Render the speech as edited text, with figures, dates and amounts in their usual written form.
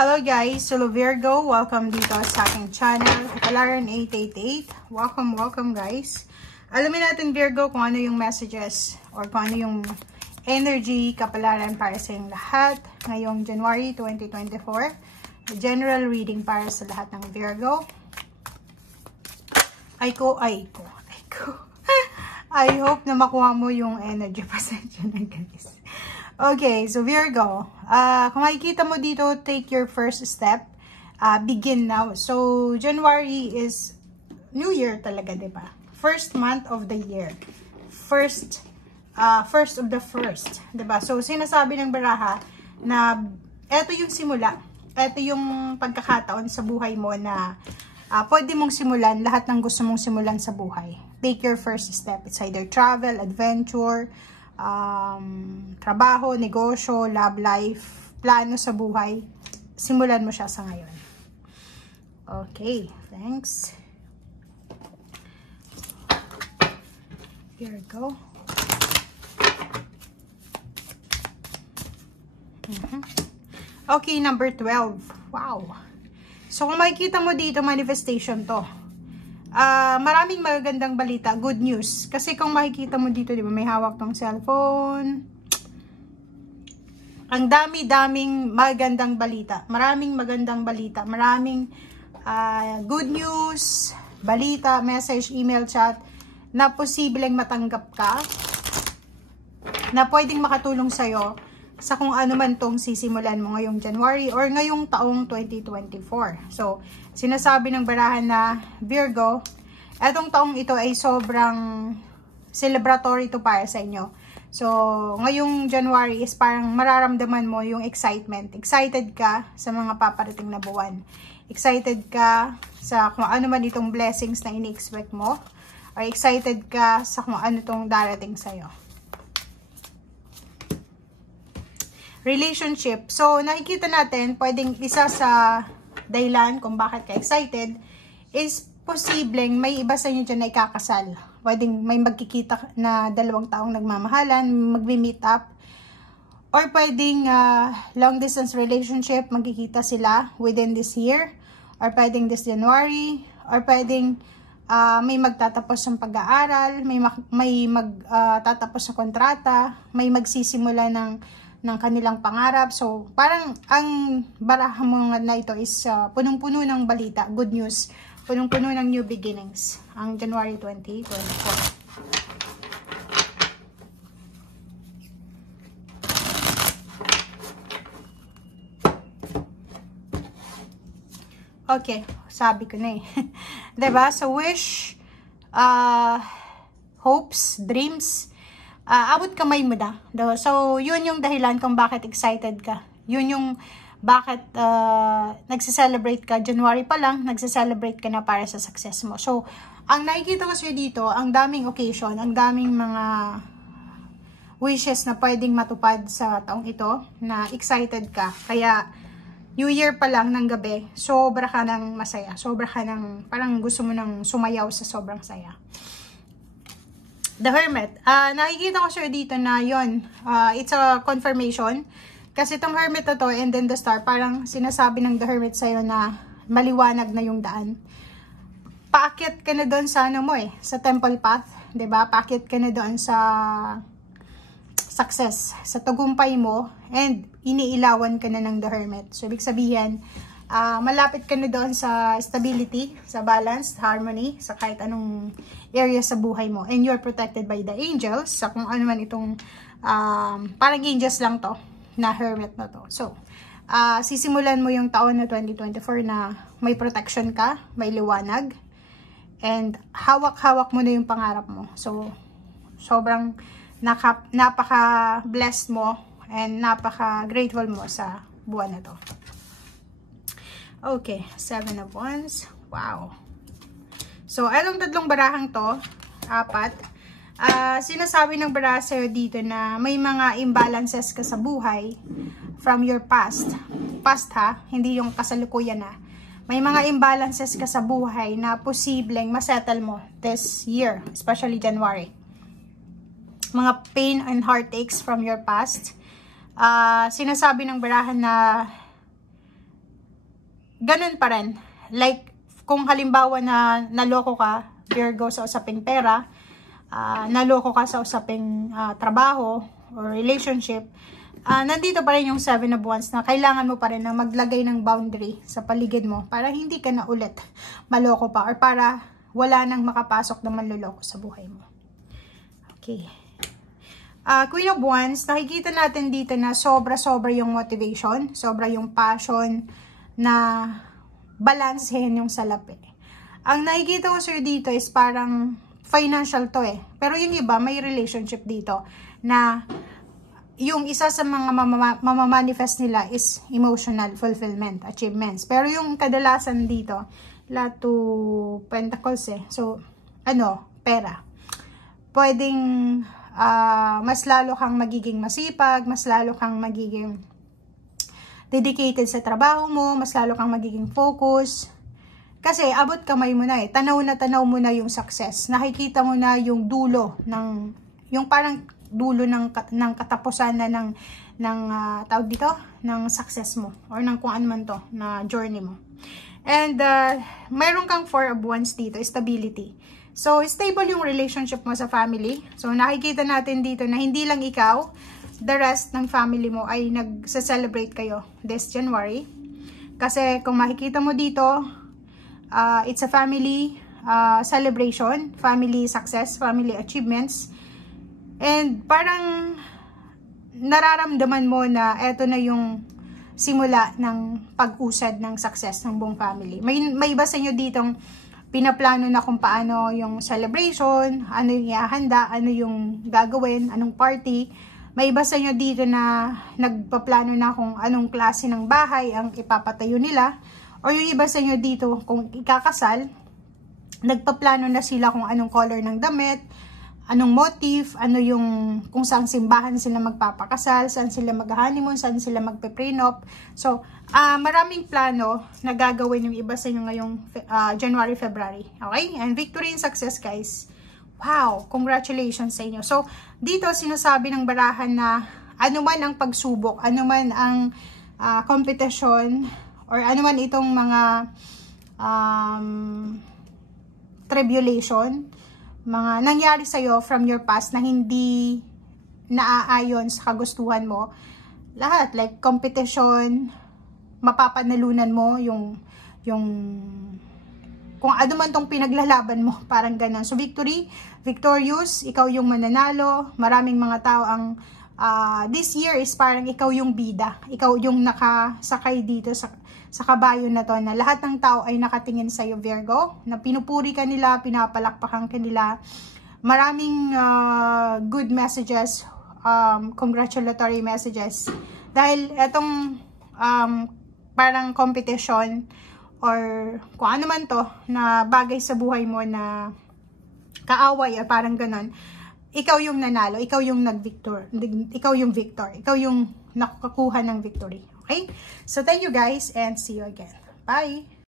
Hello guys, Solo Virgo. Welcome dito sa aking channel, Kapalaran 888. Welcome guys. Alamin natin Virgo kung ano yung messages or kung ano yung energy kapalaran para sa inyong lahat ngayong January 2024. General reading para sa lahat ng Virgo. I hope na makuha mo yung energy. Pasensya na guys. Okay, so Virgo, kung makikita mo dito, take your first step. Begin now. So, January is New Year talaga, di ba? First month of the year. First of the first, di ba? So, sinasabi ng baraha na eto yung simula. Eto yung pagkakataon sa buhay mo na pwede mong simulan lahat ng gusto mong simulan sa buhay. Take your first step. It's either travel, adventure, trabaho, negosyo, love life, plano sa buhay. Simulan mo siya sa ngayon. Okay, thanks. Here we go. Okay, number 12. Wow. So, kung makikita mo dito, manifestation to. Maraming magagandang balita, good news. Kasi kung makikita mo dito, di ba, may hawak tong cellphone. Ang dami-daming magandang balita. Maraming magandang balita. Maraming good news, balita, message, email, chat na posibleng matanggap ka. Na pwedeng makatulong sa'yo sa kung ano man tong sisimulan mo ngayong January or ngayong taong 2024. So, sinasabi ng barahan na Virgo, etong taong ito ay sobrang celebratory to para sa inyo. So, ngayong January is parang mararamdaman mo yung excitement. Excited ka sa mga paparating na buwan. Excited ka sa kung ano man itong blessings na ini-expect mo. Or excited ka sa kung ano itong darating sa'yo. Relationship. So, nakikita natin, pwedeng isa sa dahilan kung bakit ka excited is posibleng may iba sa inyo dyan na ikakasal. Pwedeng may magkikita na dalawang taong nagmamahalan, magme-meet up. Or pwedeng long distance relationship, magkikita sila within this year. Or pwedeng this January. Or pwedeng may magtatapos ng pag-aaral, may magtatapos sa kontrata, may magsisimula ng kanilang pangarap. So, parang ang baraha mo na ito is punong-puno ng balita, good news, punong-puno ng new beginnings, ang January 2024. Okay, sabi ko na eh. Diba? So, wish, hopes, dreams, abot kamay mo na. So, yun yung dahilan kung bakit excited ka. Yun yung bakit nagsiselebrate ka. January pa lang, nagsiselebrate ka na para sa success mo. So, ang nakikita ko sa'yo dito, ang daming occasion, ang daming mga wishes na pwedeng matupad sa taong ito, na excited ka. Kaya, New Year pa lang ng gabi, sobra ka ng masaya. Sobra ka ng, parang gusto mo nang sumayaw sa sobrang saya. The Hermit. Nakikita ko sir dito na yun, it's a confirmation. Kasi itong Hermit na to, and then the Star, parang sinasabi ng The Hermit sa'yo na maliwanag na yung daan. Paakyat ka na doon sa ano mo sa Temple Path. 'Di ba? Paakyat ka na doon sa success, sa tagumpay mo, and iniilawan ka na ng The Hermit. So, ibig sabihin, malapit ka na doon sa stability, sa balance, harmony, sa kahit anong area sa buhay mo. And you're protected by the angels, sa kung ano man itong, parang angels lang to, na Hermit na to. So, sisimulan mo yung taon na 2024 na may protection ka, may liwanag, and hawak-hawak mo na yung pangarap mo. So, sobrang napaka-blessed mo and napaka-grateful mo sa buwan na to. Okay, 7 of Wands. Wow. So, anong tatlong barahang to? 4. Sinasabi ng baraha sa'yo dito na may mga imbalances ka sa buhay from your past. Past ha, hindi yung kasalukuyan na. May mga imbalances ka sa buhay na posibleng masettle mo this year, especially January. Mga pain and heartaches from your past. Sinasabi ng barahan na ganun pa rin. Like, kung halimbawa na naloko ka, Virgo, sa usaping pera, naloko ka sa usaping trabaho or relationship, nandito pa rin yung 7 of Wands na kailangan mo pa rin na maglagay ng boundary sa paligid mo para hindi ka na ulit maloko pa or para wala nang makapasok na manloloko sa buhay mo. Okay. Queen of Wands, nakikita natin dito na sobra-sobra yung motivation, sobra yung passion na balansehin yung salapi. Ang nakikita ko sir dito is parang financial to eh. Pero yung iba, may relationship dito na yung isa sa mga mamamanifest nila is emotional fulfillment, achievements. Pero yung kadalasan dito, lahat to pentacles eh. So, pera. Pwedeng mas lalo kang magiging masipag, mas lalo kang magiging dedicated sa trabaho mo, mas lalo kang magiging focus. Kasi abot kamay mo na eh. Tanaw mo na yung success. Nakikita mo na yung dulo ng, yung parang dulo ng katapusan na ng tawag dito, ng success mo or ng kung ano man to na journey mo. And mayroon kang 4 of Wands dito, stability. So stable yung relationship mo sa family. So nakikita natin dito na hindi lang ikaw, the rest ng family mo ay nagse-celebrate kayo this January. Kasi kung makikita mo dito, it's a family celebration, family success, family achievements. And parang nararamdaman mo na eto na yung simula ng pag-usad ng success ng buong family. May iba sa inyo ditong pinaplano na kung paano yung celebration, ano yung ihahanda, ano yung gagawin, anong party. May iba sa inyo dito na nagpaplano na kung anong klase ng bahay ang ipapatayo nila. Or yung iba sa inyo dito, kung ikakasal, nagpaplano na sila kung anong color ng damit, anong motif, ano yung, kung saan simbahan sila magpapakasal, saan sila mag-honeymoon, saan sila magpe-prenup. So, maraming plano na gagawin yung iba sa inyo ngayong January, February. Okay? And victory and success, guys. Wow! Congratulations sa inyo. So, dito sinasabi ng barahan na anuman ang pagsubok, anuman ang competition, or anuman itong mga tribulation, mga nangyari sa'yo from your past na hindi naaayon sa kagustuhan mo, lahat, like competition, mapapanalunan mo yung kung ano man tong pinaglalaban mo, parang ganun. So victorious, ikaw yung mananalo, maraming mga tao ang this year is parang ikaw yung bida, ikaw yung nakasakay dito sa kabayo na to, na lahat ng tao ay nakatingin sa iyo, Virgo, na pinupuri ka nila, pinapalakpakan ka nila. Maraming good messages, congratulatory messages. Dahil etong parang competition or kung ano man to na bagay sa buhay mo na kaaway or parang ganon, ikaw yung nanalo, ikaw yung victor, ikaw yung nakakuha ng victory. Okay? So, thank you guys and see you again. Bye!